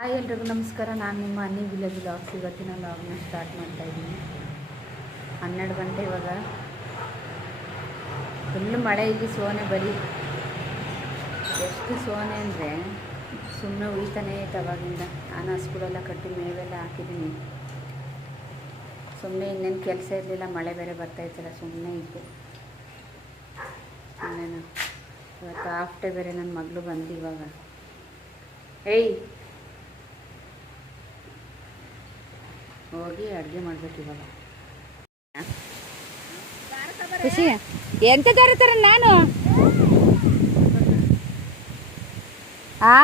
Hi ಎಲ್ರಿಗೂ ನಮಸ್ಕಾರ. ನಾನು ನಿಮ್ಮ ಅನ್ನಿ ವಿಲೇಜ್ ಲಾಗ್ಸ್ ಇವತ್ತಿನ ಲಾಗ್ನ ಸ್ಟಾರ್ಟ್ ಮಾಡ್ತಾ ಇದ್ದೀನಿ. ಹನ್ನೆರಡು ಗಂಟೆ ಇವಾಗ. ಫುಲ್ ಮಳೆ ಇಲ್ಲಿ, ಸೋನೆ ಬರೀ. ಎಷ್ಟು ಸೋನೆ ಅಂದರೆ ಸುಮ್ಮನೆ ಉಳಿತಾನೇ ಇತ್ತು ಅವಾಗಿಂದ. ನಾನು ಹಸ್ಗಳೆಲ್ಲ ಕಟ್ಟಿ ಮೇವೆಲ್ಲ ಹಾಕಿದ್ದೀನಿ. ಸುಮ್ಮನೆ ಇನ್ನೇನು ಕೆಲಸ ಇರಲಿಲ್ಲ, ಮಳೆ ಬೇರೆ ಬರ್ತಾ ಇತ್ತಲ್ಲ ಸುಮ್ಮನೆ ಇತ್ತು ಇನ್ನೇನು ಇವತ್ತು ಡೇ ಬೇರೆ ನನ್ನ ಮಗಳು ಬಂದು ಇವಾಗ. ಏಯ್! ಹೋಗಿ ಅಡುಗೆ ಮಾಡ್ಬೇಕು ಇವಾಗ. ಖುಷಿ. ಎಂತ ತರತಾರ ನಾನು? ಆ?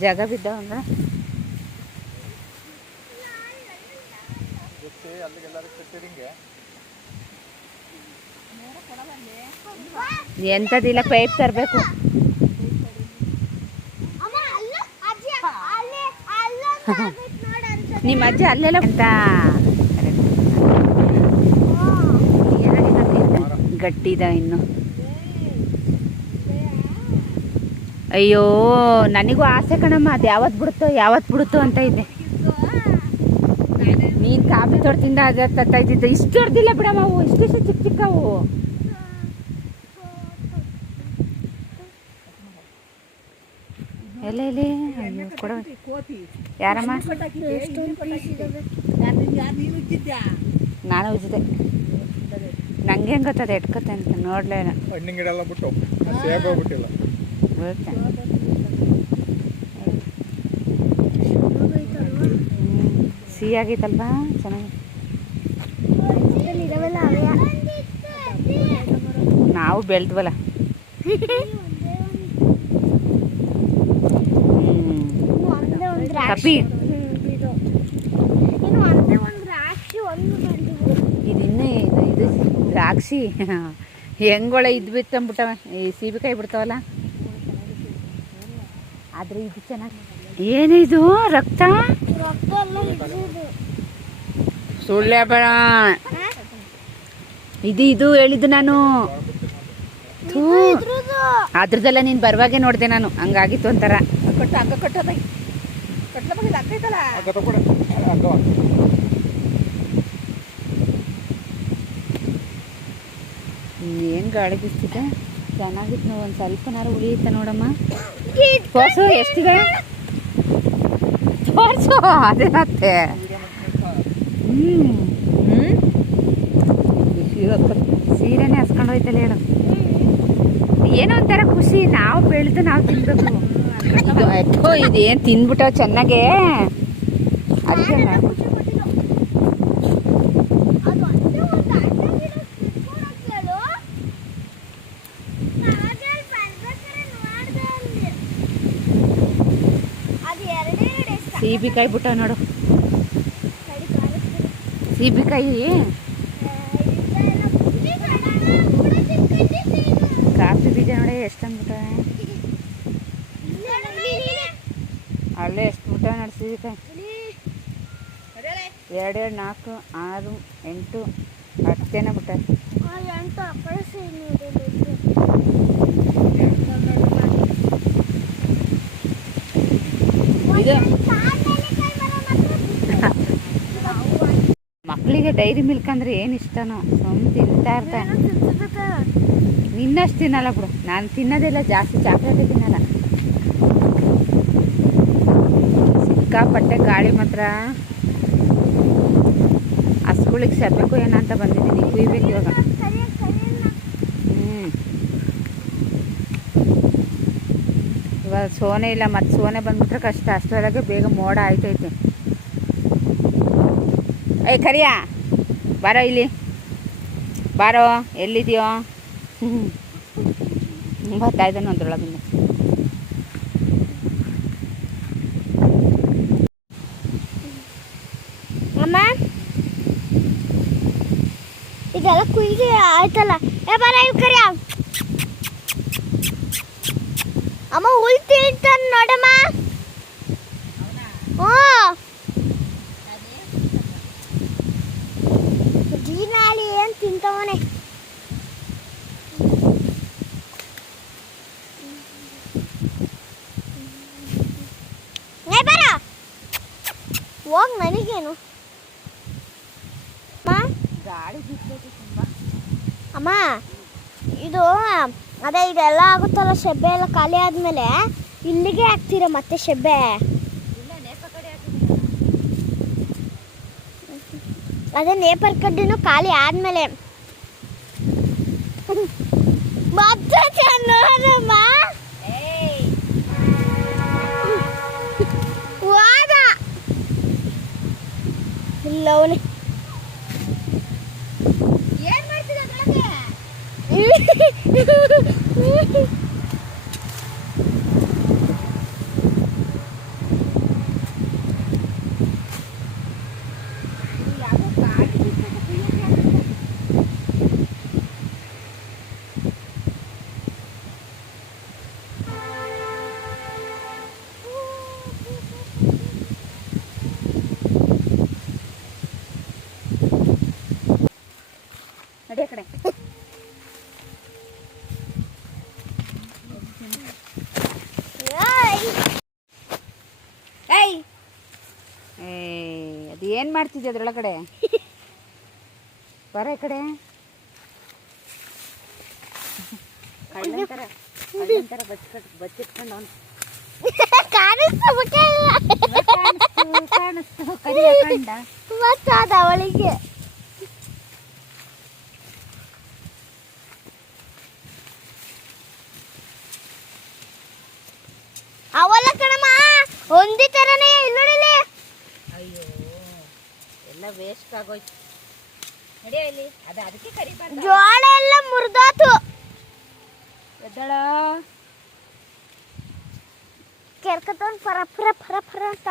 ಜಗ ಬಿದ್ದಾವ ಅಂದ್ರೆ ಎಂಥದಿಲ್ಲ ಪೈಪ್ ತರಬೇಕು. ನಿಮ್ಮ ಅಜ್ಜಿ ಅಲ್ಲೆಲ್ಲ ಅಂತ. ಗಟ್ಟಿದ ಇನ್ನು. ಅಯ್ಯೋ ನನಗೂ ಆಸೆ ಕಣಮ್ಮ ಅದು ಯಾವತ್ತು ಬಿಡುತ್ತೋ ಯಾವತ್ತು ಬಿಡುತ್ತೋ ಅಂತ ಇದ್ದೆ ನೀನು ಕಾಫಿ ತೊಡ್ತಿಂದ ಅದ ತತ್ತ ಇದ್ದಿದ್ದು ಇಷ್ಟು ಹೊಡೆದಿಲ್ಲ ಬಿಡಮ್ಮ ಅವು ಇಷ್ಟು ಚಿಕ್ಕ ಚಿಕ್ಕವು. ಎಲ್ಲ ಇಲ್ಲಿ ಅಯ್ಯೋ ಕೊಡ. ಯಾರಮ್ಮ? ನಾನು ಉಜ್ಜಿದೆ. ನಂಗೆ ಹೆಂಗೆ ಗೊತ್ತದ? ಎಟ್ಕತ್ತೆ ಅಂತ ನೋಡಲೇ ಇಲ್ಲ. ಹಣ್ಣಿನ ಗಿಡ ಎಲ್ಲ ಬಿಟ್ಟು ಸೇಬ್ ಹೋಗ್ಬಿಟ್ಟಿಲ್ಲ. ಬರುತ್ತೆ. ಸಿಹಿ ಆಗೈತಲ್ವಾ ಚೆನ್ನಾಗಿ. ನಾವು ಬೆಳೆದ್ವಲ್ಲ. ಕಪಿ ಇದು. ಇನ್ನೂ ಇದು ಇದು ದ್ರಾಕ್ಷಿ. ಹೆಂಗೊಳ ಇದು ಬಿತ್ತಂಬಿಟ್ಟವ? ಈ ಸೀಬೆಕಾಯಿ ಬಿಡ್ತಾವಲ್ಲ? ಆದ್ರೆ ಇದು ಚೆನ್ನಾಗಿ ಏನಿದು ರಕ್ತ? ಸುಳ್ಳೆ ಬೇಡ. ಇದು ಇದು ಹೇಳಿದ್ದು ನಾನು. ಅದ್ರದ್ದೆಲ್ಲ ನೀನು ಬರುವಾಗೆ ನೋಡಿದೆ ನಾನು. ಹಂಗಾಗಿತ್ತು ಒಂಥರ. ಕಟ್ಟ ಹಂಗ ಕಟ್ಟೋದ ಆಗ್ತೈತಲ್ಲ ಹಗ್ಗ ತಗೊಡೆ ಹಗ್ಗ ಏನು ಗಾಳಿ ಬಿಸ್ತಿದೆ? ಚೆನ್ನಾಗಿತ್ತು ನಾವು ಒಂದು ಸ್ವಲ್ಪನಾರು ಉಳಿಯುತ್ತೆ ನೋಡಮ್ಮ. ತೋರ್ಸು ಎಷ್ಟಿದೆ? ತೋರ್ಸು ಅದೇ ಮತ್ತೆ ಹ್ಞೂ ಹ್ಞೂ ಸೀರೆನೇ ಹಸ್ಕೊಂಡು ಹೋಯ್ತಲ್ಲ ಹೇಳು. ಏನೋ ಒಂಥರ ಖುಷಿ ನಾವು ಬೆಳೆದು ನಾವು ತಿನ್ಬೇಕು. ಅಯ್ಯೋ, ಇದೇನು ತಿಂದ್ಬಿಟ್ಟು ಚೆನ್ನಾಗೇ? ಅದಕ್ಕೆ ನಾವು ಸೀಬಿಕಾಯಿ ಬಿಟ್ಟ ನೋಡು. ಸೀಬಿಕಾಯಿ? ಕಾಫಿ ಬೀಜ ನೋಡಿ ಎಷ್ಟು ಅಂದ್ಬಿಟ್ಟವೆ ಅಲ್ಲೇ ಎಷ್ಟು ಬಿಟ್ಟ ನೋಡಿ ಸೀಬಿಕಾಯಿ ಎರಡು ಎರಡು ನಾಲ್ಕು ಆರು ಎಂಟು ಹತ್ತೇನ ಬಿಟ್ಟ ಇದು ಮಕ್ಕಳಿಗೆ ಡೈರಿ ಮಿಲ್ಕ್ ಅಂದ್ರೆ ಏನು ಇಷ್ಟನೋ ಸುಮ್ಮನೆ ತಿಂತಾ ಇರ್ತಾರೆ ನಿನ್ನಷ್ಟು ತಿನ್ನಲ್ಲ ಬಿಡು ನಾನು ತಿನ್ನೋದಿಲ್ಲ ಜಾಸ್ತಿ ಚಾಕ್ಲೇಟೇ ತಿನ್ನಲ್ಲ ಸಿಕ್ಕಾಪಟ್ಟೆ ಗಾಳಿ ಮಾತ್ರ ಹಸುಗಳಿಗೆ ಸೆರಬೇಕು ಏನಂತ ಬಂದಿದ್ದೀನಿ ಕುಯ್ಬೇಕು ಇವಾಗ ಇವಾಗ ಸೋನೆ ಇಲ್ಲ ಮತ್ತು ಸೋನೆ ಬಂದ್ಬಿಟ್ರೆ ಕಷ್ಟ ಅಷ್ಟರೊಳಗೆ ಬೇಗ ಮೋಡ ಆಯ್ತೈತೆ ಏಯ್ ಕರಿಯಾ ಬಾರೋ ಇಲ್ಲಿ ಬಾರೋ ಎಲ್ಲಿದೆಯೋ ಹ್ಞೂ ಬರ್ತಾ ಇದ್ದಾನೆ ಒಂದ್ರೊಳಗಿಂದ ಅಮ್ಮ ಇದೆಲ್ಲ ಕುಯ್ಗೆ ಆಯ್ತಲ್ಲ. ಏ ಬರ ಇಲ್ಲಿ ಕರಿಯ. ಅಮ್ಮ ಹುಲ್ ತಿಳ್ತಾನ ನೋಡಮ್ಮ. ಹ್ಞೂ ಗಾಳಿ ಬೀಸಬೇಕು ತುಂಬಾ ಅಮ್ಮ ಇದು ಅದೇ ಇದೆಲ್ಲ ಆಗುತ್ತಲ್ಲ ಶೆಬ್ಬೆ ಎಲ್ಲ ಖಾಲಿ ಆದ್ಮೇಲೆ? ಇಲ್ಲಿಗೆ ಹಾಕ್ತೀರ ಮತ್ತೆ ಶೆಬ್ಬೆ? ಅದೇ ನೇಪರ್ ಕಡ್ಡಿನೂ ಖಾಲಿ ಆದ್ಮೇಲೆ. ಮತ್ತೆ ಚೆನ್ನಮ್ಮ ಏಯ್! ಹೋದ ಇಲ್ಲ ಅವನೇ. ಏನ್ ಮಾಡ್ತಿದ್ದೆ Woo! ಮಾಡ್ತಿದ್ದೆ ಅದ್ರೊಳಗಡೆ. ಬರ ಈ ಕಡೆ. ಕಳ್ಳನ್ ಥರ ಕಳ್ಳನ್ ಥರ ಬಚ್ಕಟ್ ಬಚ್ಚಿಟ್ಕೊಂಡು ಅವ್ನು ಕಾಣಿಸ್ತಾ ಬಿಟ್ಟಿಲ್ಲ. ಕಾಣಿಸ್ತು ಕಾಣಿಸ್ತು ಕರಿಯ ಕಂಡ. ಮತ್ತಾದ ಅವಳಿಗೆ. ಅವಳ ಕಣಮ್ಮ ಒಂದೇ ತರನೇ ಇಲ್ಲೊಡಿಲಿ ಅಯ್ಯೋ ಎಲ್ಲ ವೇಸ್ಟ್ ಆಗೋಯ್ತು. ನಡಿಯ ಇಲ್ಲಿ ಅದು ಅದಕ್ಕೆ ಕರಿಬಾರ್ದು ಜೋಳ ಎಲ್ಲ ಮುರಿದೋತು. ಎದ್ದಳ. ಕೆರ್ಕತೊಂದು ಪರ ಪರ ಪರ ಪರ ಅಂತ.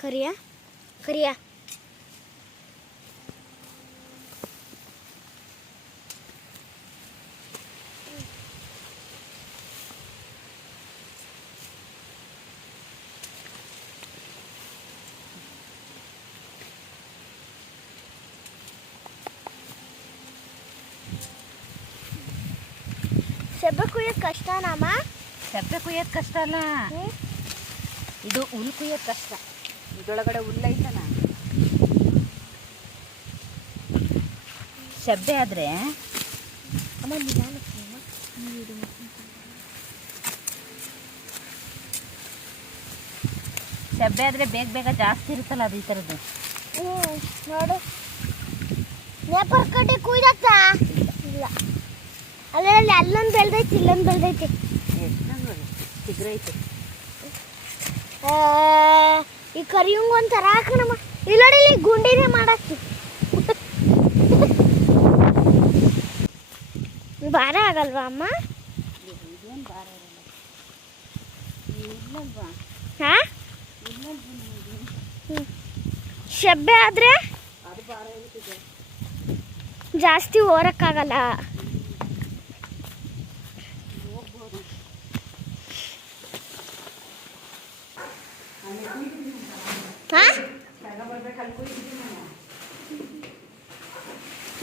ಕರಿಯ? ಕರಿಯ? ಸೆಬ್ಬೆ ಕುಯ್ಯೋದು ಕಷ್ಟನಮ್ಮ ಸಬ್ಬೆ ಕುಯ್ಯೋದು ಕಷ್ಟ ಅಲ್ಲ? ಇದು ಹುಲ್ ಕುಯ್ಯೋದು ಕಷ್ಟ? ಇದ್ರೊಳಗಡೆ ಹುಲ್ಲೈತನ ಸಬ್ಬೆ ಆದ್ರೆ? ಅಮ್ಮ ನಿಧಾನಕ್ಕೆ. ಸಬ್ಬೆ ಆದ್ರೆ ಬೇಗ ಬೇಗ ಜಾಸ್ತಿ ಇರುತ್ತಲ್ಲ ಅದು ಈ ಥರದ್ದು. ಹ್ಞೂ ನೋಡು. ನೇಪರ್ ಕಡ್ಡಿ ಕುಯ್ದತ್ತ? ಅಲ್ಲಲ್ಲಿ ಅಲ್ಲೊಂದು ಬೆಳ್ದೈತಿ, ಇಲ್ಲೊಂದು ಬೆಳ್ದೈತಿ. ಈ ಕರಿಯಂಗ್ ಒಂಥರ ಹಾಕಣಮ್ಮ ಇಲ್ಲಿ ಗುಂಡಿನೇ ಮಾಡತ್ತಿ ಭಾರ ಆಗಲ್ವಾ ಅಮ್ಮ? ಹಾ. ಶೆಬ್ಬೆ ಆದ್ರೆ? ಜಾಸ್ತಿ ಓರಕ್ಕಾಗಲ್ಲ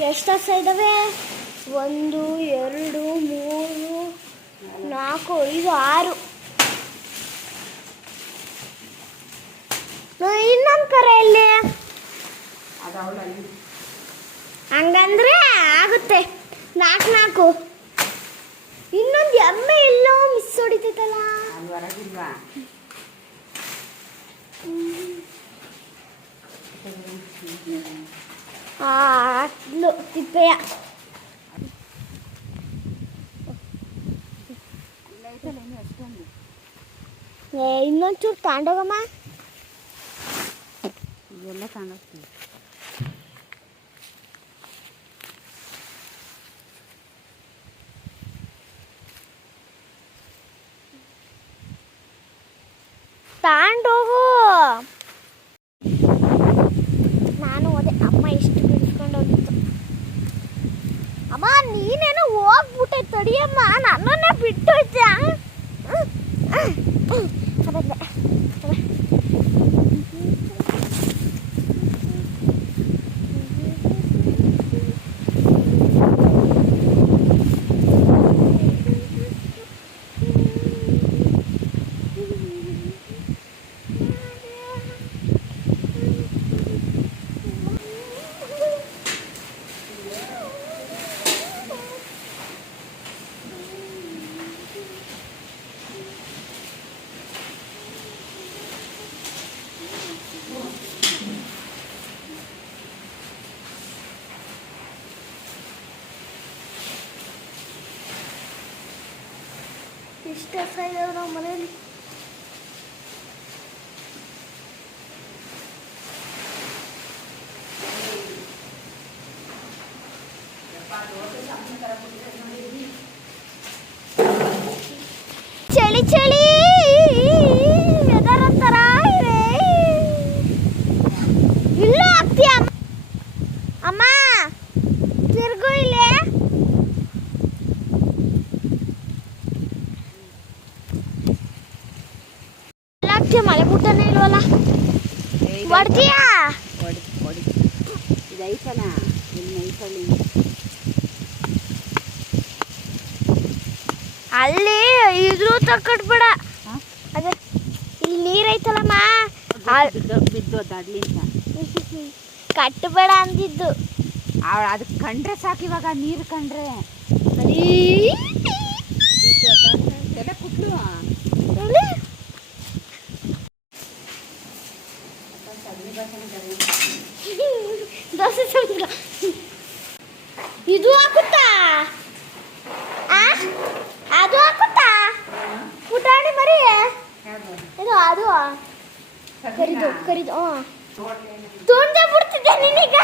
ಎಷ್ಟು ಹಸ ಇದಾವೆ ಒಂದು ಎರಡು ಮೂರು ನಾಲ್ಕು ಐದು ಆರು. ಇನ್ನೊಂದು ಕರೆ ಇಲ್ಲಿ. ಅದು ಅವಳು ಅಲ್ಲಿ ಹಂಗಂದ್ರೆ ಆಗುತ್ತೆ. ನಾಲ್ಕು ನಾಲ್ಕು. ಇನ್ನೊಂದು ಎಮ್ಮೆ ಎಲ್ಲೋ ಮಿಸ್ ಹೊಡಿತೈತಲ್ಲ. ಅಲ್ಲಿ ಹೊರಗಿಲ್ವಾ ಆ ಅದ್ಲು ತಿಪ್ಪೆಯ ಇಲ್ಲ ಐತಲ್ಲ ಇನ್ನು ಅಷ್ಟೊಂದು ಏ ಇನ್ನೊಂಚೂರು ತಾಂಡೋಗಮ್ಮ ಇವೆಲ್ಲ ಕಾಣಿಸ್ತೀವಿ ತಾಂಡೋಗು തൊടിയമ്മ നന്നെ വിട്ടു വെച്ചാ അതല്ലേ. ಅದಕ್ಕೆ ಇಷ್ಟ ಇದಾವೆ ನಾವು ಮನೆಯಲ್ಲಿ ಚಳಿ ಚಳಿ ಎದರಂತರ ಇದೆ ಇಲ್ಲೂ ಆಗ್ತೀಯ ಅಮ್ಮ ತಿರ್ಗು ಇಲ್ಲೇ ಎಲ್ಲ ಆಗ್ತೀಯ ಮಳೆ ಮುಟ್ಟನೇ ಇಲ್ವಲ್ಲ ಹೊಡ್ತೀಯಾ ಹೊಡಿ ಹೊಡಿ ಇದು ಐತನ ಇನ್ನು ಐತಲ್ಲಿ ಅಲ್ಲಿ ಇದ್ರೂ ತಕ್ಕಟ್ಬೇಡ ಹಾ? ಅದೇ ಇಲ್ಲಿ ನೀರೈತಲ್ಲಮ್ಮ ಬಿದ್ದು ಕಟ್ಟಬೇಡ ಅಂದಿದ್ದು. ಅವಳು ಅದಕ್ಕೆ ಕಂಡ್ರೆ ಸಾಕು ಇವಾಗ ನೀರು ಕಂಡ್ರೆ. ಅಯ್ಯ್. ತಲೆ ಕುಟ್ಲು ಇಲ್ಲಿ? ದೋಸೆ ಸಂದ್ರ ಇದು ಹಾಕುತ್ತಾ ಆ? ಅದು ಹಾಕುತ್ತಾ ಪುಟಾಣಿ ಮರಿ ಇದು ಅದು ಕರಿದು ಕರಿದು ಹ್ಞೂ ತುಂಡೆ ಬಿಡ್ತಿದ್ದೆ ನಿನೀಗ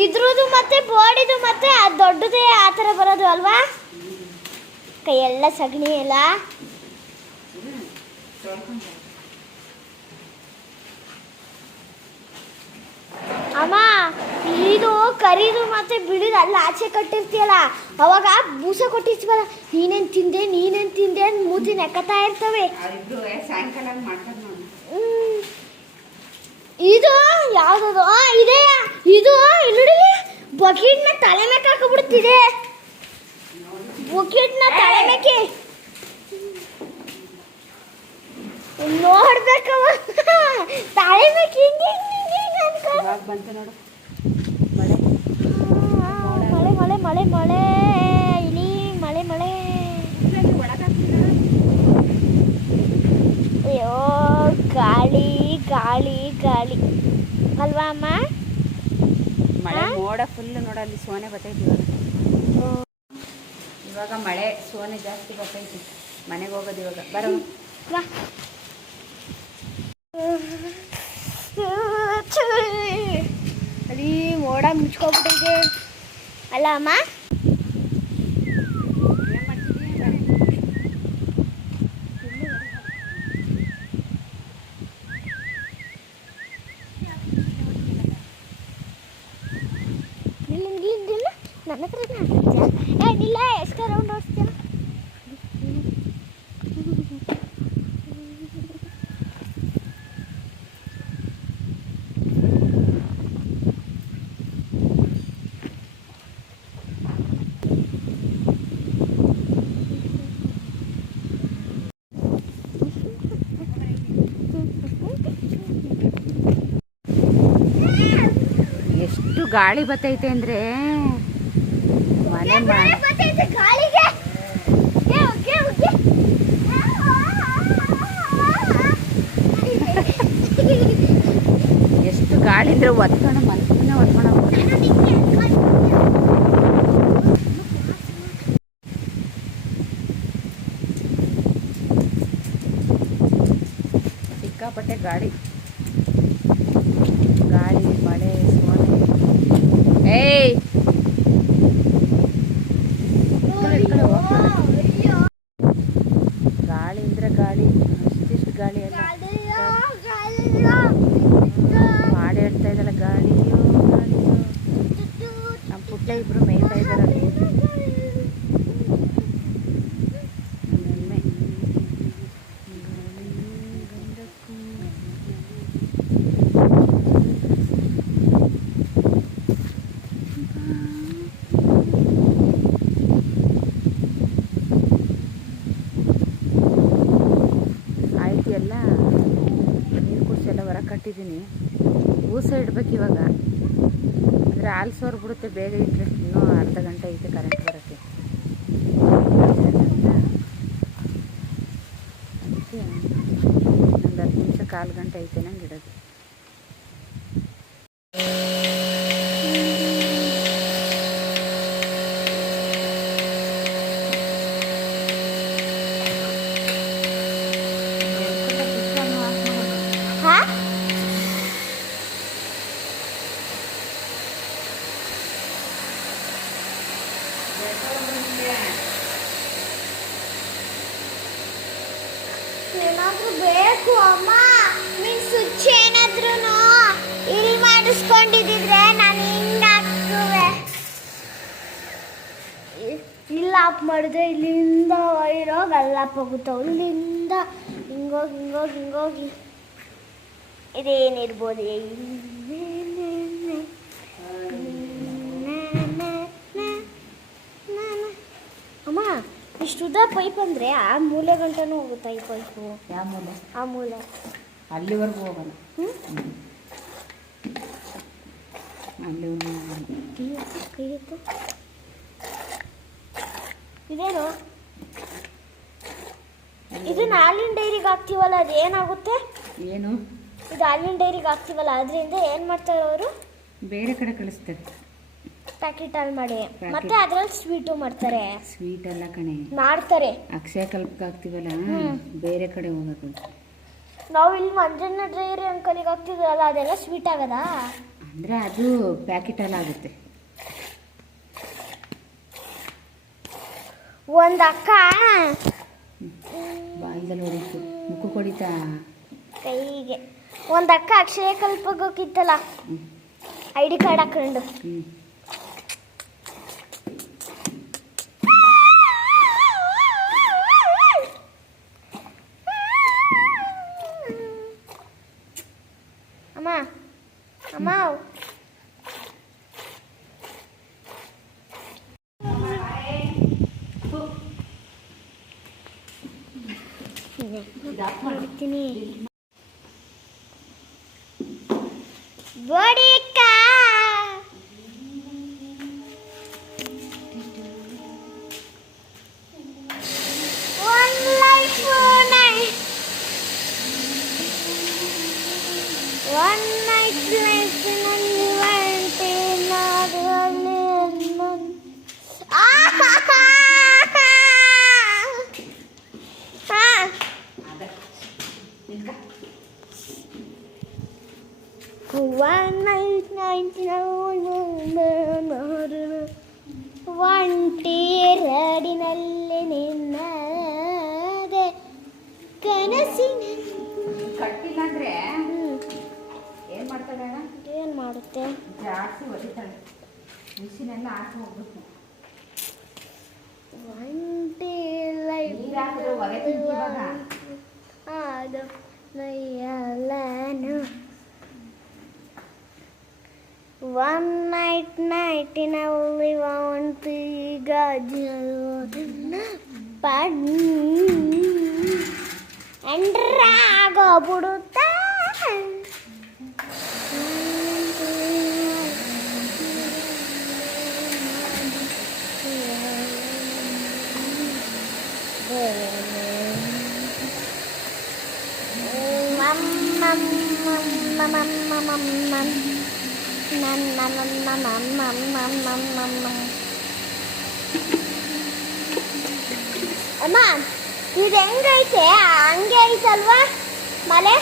ಇದ್ರದ್ದು ಮತ್ತೆ ಬಾಡಿದು ಮತ್ತೆ ಅದು ದೊಡ್ಡದೇ ಆ ಥರ ಬರೋದು ಅಲ್ವಾ ಕೈಯೆಲ್ಲ ಸಗಣಿ ಎಲ್ಲ? ಅಮ್ಮ ಇದು ಕರಿದು ಮತ್ತೆ ಬಿಡಿದು ಅಲ್ಲ ಆಚೆ ಕಟ್ಟಿರ್ತೀಯಲ್ಲ ಅವಾಗ ಬೂಸ ಕೊಟ್ಟಿರ್ತೀವಲ್ಲ ನೀನೇನ್ ತಿಂದೆ ನೀನೇನ್ ತಿಂದೆ ಅಂತ ಮೂತಿ ನೆಕ್ಕತಾ ಇರ್ತವೆ. ಇದು ಯಾವ್ದದು? ಇದೆಯಾ? ಇದು ಇಲ್ಲಿ ಬಕೆಟ್ನ ತಲೆ ಮೇಲೆ ಹಾಕಿಬಿಡ್ತಿದೆ. ಬಕೆಟ್ನ ತಲೆ ಮೇಕೆ ನೋಡ್ಬೇಕವ ತಲೆ ಮೇಕೆ ಹಿಂಗೆ ಬಂತು ನೋಡು. ಮಳೆ. ಮಳೆ ಮಳೆ ಮಳೆ ಮಳೆ. ಇಲಿ ಮಳೆ ಮಳೆ. ಅಯ್ಯೋ ಗಾಳಿ ಗಾಳಿ ಗಾಳಿ. ಅಲ್ವಾ ಅಮ್ಮ? ಮಳೆ? ಮೋಡ ಫುಲ್ ನೋಡಲ್ಲಿ ಸೋನೆ ಬರ್ತೈತಿ ಇವಾಗ ಇವಾಗ ಮಳೆ ಸೋನೆ ಜಾಸ್ತಿ ಬರ್ತೈತಿ. ಮನೆಗೆ ಹೋಗೋದು ಇವಾಗ. ಬರೋ. ಅಲ್ಲಿ ಮೋಡ ಮುಚ್ಕೊಬಿಟ್ಟಿದೆ ಅಲ್ಲ ಅಮ್ಮ? ನನ್ನ ಹತ್ರ ಏ ನಿಲ್ಲ ಎಷ್ಟು ರೌಂಡ್ ಓಡಿಸ್ತೀಯ? ಗಾಳಿ ಬತ್ತೈತೆ ಅಂದ್ರೆ ಎಷ್ಟು ಗಾಳಿ ಅಂದ್ರೆ ಒತ್ಕೊಂಡು ಮನ್ಸನ್ನೇ ಒತ್ಕೊಂಡು ಹೋಗ್ಬಿಡುತ್ತೆ. ಸಿಕ್ಕಾಪಟ್ಟೆ ಗಾಳಿ ಗಾಳಿ ಮಳೆ ಸೋನೆ ಏಯ್ ಗಾಳಿ ಅಂದ್ರೆ ಗಾಳಿ ಇಷ್ಟಿಷ್ಟು ಗಾಳಿ ಅಲ್ಲ ಹಾಡು ಹೇಳ್ತಾ ಇದ್ದಲ್ಲ ಗಾಳಿಯೋ ಗಾಳಿಯೋ ನಮ್ಮ ಪುಟ್ಟ ಇಬ್ರು ಮೇಯ್ತಾ ಇದ್ದಾರೆ ಅಲ್ಲಿ ಎಮ್ಮೆ. ಗಾಳಿಯೋ ಗಂಧಕ್ಕೂ. ಆಯ್ತು ಎಲ್ಲ ನೀರು ಕುಡಿಸಿ ಎಲ್ಲ ಹೊರ ಕಟ್ಟಿದ್ದೀನಿ ಊಸ ಇಡ್ಬೇಕು ಇವಾಗ ಅಂದರೆ ಹಾಲು ಸೋರ್ ಬಿಡುತ್ತೆ ಬೇಗ ಇಟ್ಟರೆ ಇದೇನಿರ್ಬೋದು ಅಮ್ಮ ಇಷ್ಟು ಉದ್ದ ಪೈಪ್ ಅಂದ್ರೆ ಆ ಮೂಲೆ ಗಂಟನೂ ಹೋಗುತ್ತಾ ಈ ಪೈಪು? ಯಾವ ಮೂಲೆ? ಆ ಮೂಲೆ. ಅಲ್ಲಿವರೆಗೂ ಹೋಗೋಣ? ಅಲ್ಲಿವರೆಗೂ. ಇದೇನು? ಇದನ್ನ ಹಾಲಿನ ಡೈರಿಗೆ ಹಾಕ್ತೀವಲ್ಲ ಅದು ಏನಾಗುತ್ತೆ ಏನು? ಇದು ಹಾಲಿನ ಡೈರಿಗೆ ಹಾಕ್ತೀವಲ್ಲ ಅದರಿಂದ ಏನು ಮಾಡ್ತಾರೆ ಅವರು? ಬೇರೆ ಕಡೆ ಕಳಿಸ್ತಾರೆ. ಪ್ಯಾಕೆಟ್ ಹಾಲು ಮಾಡಿ. ಮತ್ತೆ ಅದರಲ್ಲಿ ಸ್ವೀಟು ಮಾಡ್ತಾರೆ. ಸ್ವೀಟ್ ಎಲ್ಲ ಕಣೆ. ಮಾಡ್ತಾರೆ. ಅಕ್ಷಯ ಕಲ್ಪಕ್ಕೆ ಹಾಕ್ತೀವಲ್ಲ? ಬೇರೆ ಕಡೆ ಹೋಗಬೇಕು ನಾವು ಇಲ್ಲಿ ಮಂಜಣ್ಣ ಡೈರಿ ಅಂಕಲಿಗೆ ಹಾಕ್ತಿದ್ವಲ್ಲ ಅದೆಲ್ಲ ಸ್ವೀಟ್ ಆಗದ? ಅಂದರೆ ಅದು ಪ್ಯಾಕೆಟ್ ಹಾಲು ಆಗುತ್ತೆ. ಒಂದು ಅಕ್ಕ. ಬಾಯಿದಲ್ಲಿ ಹೊಡಿತು ಮುಖ ಹೊಡಿತಾ ಕೈಗೆ. ಒಂದು ಅಕ್ಕ ಅಕ್ಷಯ ಕಲ್ಪಕ್ಕೆ ಹೋಗಿತ್ತಲ್ಲ ಹ್ಞೂ ಐ ಡಿ ಕಾರ್ಡ್ ಹಾಕೊಂಡು. ಅಮ್ಮ ಅಮ್ಮ. ಮಾಡ್ತೀನಿ Body ಕನಸಿನ ಕಟ್ಟಿಲ್ಲ ಅಂದರೆ ಏನು ಮಾಡ್ತಾಳೆ ಏನು ಮಾಡುತ್ತೆ? ಜಾಸ್ತಿ ಹೊಡಿತಾಳೆ ಮಿಷಿನೆಲ್ಲ ಹಾಕಿ ಹೋಗ್ಬೇಕು ಒಂಟಿ ಅದು ನಯ್ಯಲನು ಒನ್ ನೈಟ್ ನೈಟಿನಲ್ಲಿ ಒಂಟಿಗ ಎಂಡ್ರಾಗೋಗ್ಬಿಡುತ್ತಾ ಅಮ್ಮ ಇದು ಹೆಂಗೈತೆ? ಹಂಗೆ ಐತಲ್ವಾ? ಮಲೆ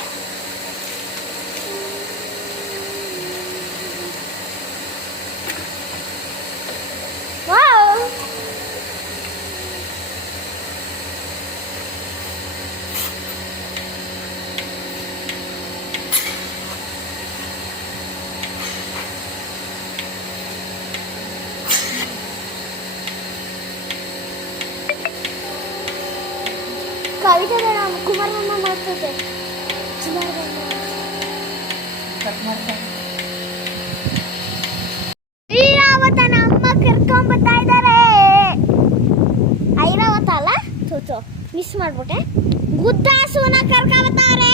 ಕವಿತೆ ಬೇಡ ಕುಮಾರಮ್ಮ ಮಾಡ್ತದೆ ಕಟ್ ಮಾಡ್ತಾರೆ ಐರಾವತನ ಅಮ್ಮ ಕರ್ಕೊಂಬತ್ತಾ ಇದ್ದಾರೆ. ಐರಾವತ ಅಲ್ಲ? ತೋತು ಮಿಸ್ ಮಾಡ್ಬಿಟ್ಟೆ. ಗುದ್ದಾಸುನ ಕರ್ಕೊಂಬತ್ತಾರೆ.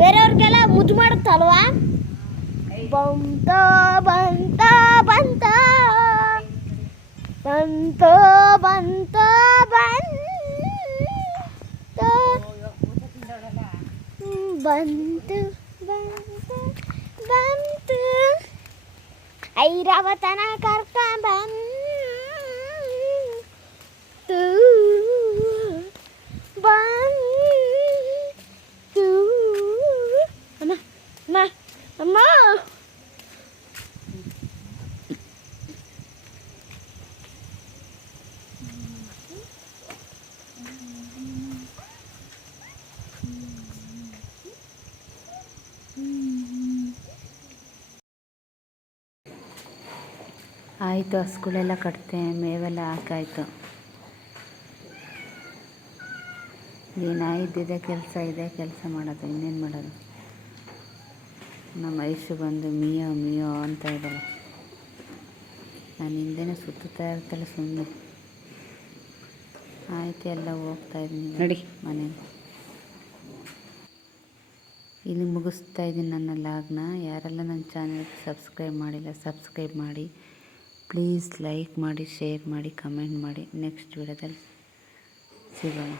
ಬೇರೆಯವ್ರಿಗೆಲ್ಲ ಮುದ್ದು ಮಾಡುತ್ತಲ್ವಾ? ಬಂತ. ಬಂತ ಬಂತ ಬಂತ ಬಂತು ಬಂತು ಬಂತು ಐರಾವತನ ಕರ್ಕ ಬಂತು ಬಂತು ಅಮ್ಮ ಅಮ್ಮ ಅಮ್ಮ ಆಯಿತು ಹಸುಗಳೆಲ್ಲ ಕಟ್ತೆ ಮೇವೆಲ್ಲ ಹಾಕಾಯಿತು. ದಿನ ಇದ್ದಿದ್ದೆ ಕೆಲಸ ಇದೆ ಕೆಲಸ ಮಾಡೋದು ಇನ್ನೇನು ಮಾಡೋದು? ನಮ್ಮ ಐಸು ಬಂದು ಮಿಯೋ ಮಿಯೋ ಅಂತ ಇದ್ದಾಳೆ ನಾನು ಹಿಂದೆ ಸುತ್ತುತ್ತಾ ಇರ್ತಾಳೆ ಸುಮ್ಮನೆ ಆಯಿತು ಎಲ್ಲ ಹೋಗ್ತಾ ಇದ್ದೀನಿ ನೋಡಿ. ಮನೇಲಿ ಇಲ್ಲಿ ಮುಗಿಸ್ತಾ ಇದ್ದೀನಿ ನನ್ನ ಲಾಗ್ನ. ಯಾರೆಲ್ಲ ನನ್ನ ಚಾನಲ್ಗೆ ಸಬ್ಸ್ಕ್ರೈಬ್ ಮಾಡಿಲ್ಲ ಸಬ್ಸ್ಕ್ರೈಬ್ ಮಾಡಿ. ಪ್ಲೀಸ್ ಲೈಕ್ ಮಾಡಿ ಶೇರ್ ಮಾಡಿ ಕಮೆಂಟ್ ಮಾಡಿ. ನೆಕ್ಸ್ಟ್ ವಿಡಿಯೋದಲ್ಲಿ ಸಿಗೋಣ.